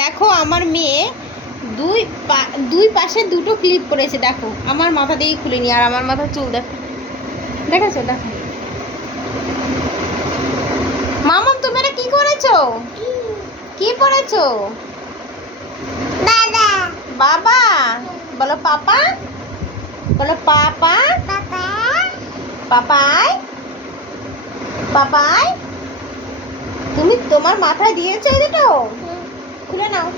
দেখো আমার মেয়ে দুই পা দুই পাশে দুটো ক্লিপ করেছে দেখো। আমার মাথা দিয়েই খুলিনি আর আমার মাথার চুল দেখো দেখেছ দেখো। মামাম তুমি এটা কি করেছ? কি পড়েছো? দাদা বাবা? বলো পাপা? বলো পাপা? পাপা। পাপাই? পাপাই? তুমি তোমার মাথায় দিয়েছ এই দুটো? খুলে নাও।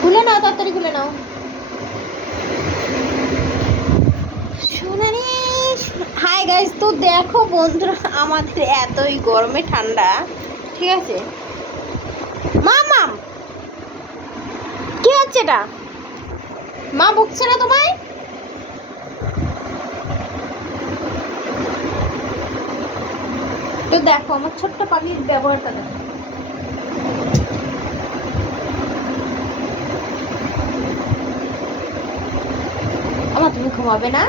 খুলে নাও, তাড়াতাড়ি খুলে নাও। সোনারি হাই গাইজ তো দেখো বন্ধুরা, আমাদের এতই গরমে ঠান্ডা, ঠিক আছে? মামাম কি হচ্ছে এটা? মা, বকছে না তোমায়? তো দেখো, আমার ছোট্ট পানির ব্যবহারটা দেখো। তুমি ঘুমাবে না?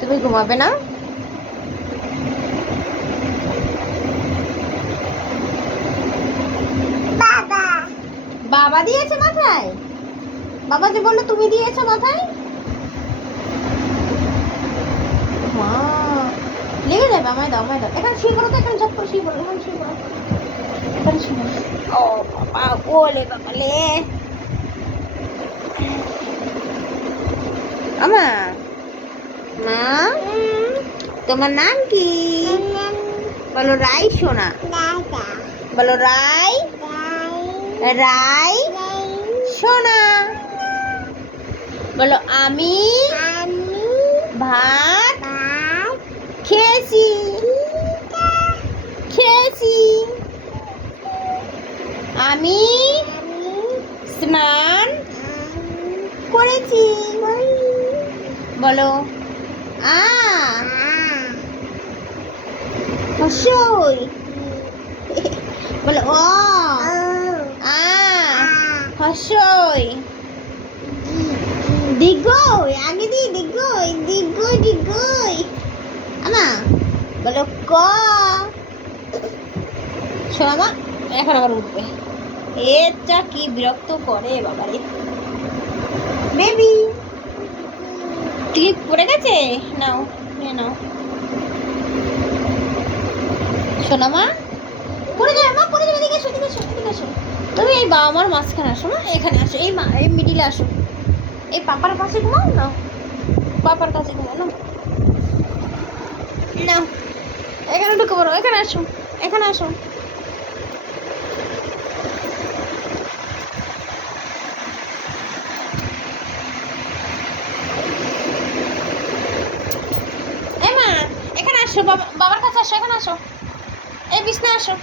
তুমি ঘুমাবে না? বাবা। বাবা দিয়েছে মাথায়? বাবা যে বলল তুমি দিয়েছ মাথায়? মা লেগে যাবে আমায় দাও আমায় দাও। এখানে শুয়ে পড়ো তো এখানে ঝপ করে শুয়ে পড়ো এখানে শুয়ে পড়ো। এখানে শুয়ে ও বাবা ওলে বাবা লে। আমা মা তোমার নাম কি বলো রাই সোনা বলো রাই রাই সোনা বলো আমি আমি ভাত খেয়েছি খেয়েছি আমি স্নান করেছি বলো। আ। হসই। বলো, অ। আ। হসই। দিগই আগে দি দিগই দিগই দিগই। আমা, বলো, ক। শোনামা এখন আবার উঠবে। এটা কি বিরক্ত করে বেবি পড়ে গেছে নাও নিয়ে নাও শোনা মা পড়ে যাবে মা, পড়ে যাবে এদিকে এসো এদিকে এসো এদিকে এসো। তুমি এই বাবা মার মাঝখানে আসো না এখানে আসো, এই মা, এই মিডিলে আসো। এই পাপার পাশে ঘুমাও না। পাপার কাছে ঘুমাও, না। নাও এখানে ঢুকে পড়ো, এখানে আসো এখানে আসো এমা এখানে আসো বাবা বাবার কাছে আসো এখানে আসো। এই বিছনায় আসো।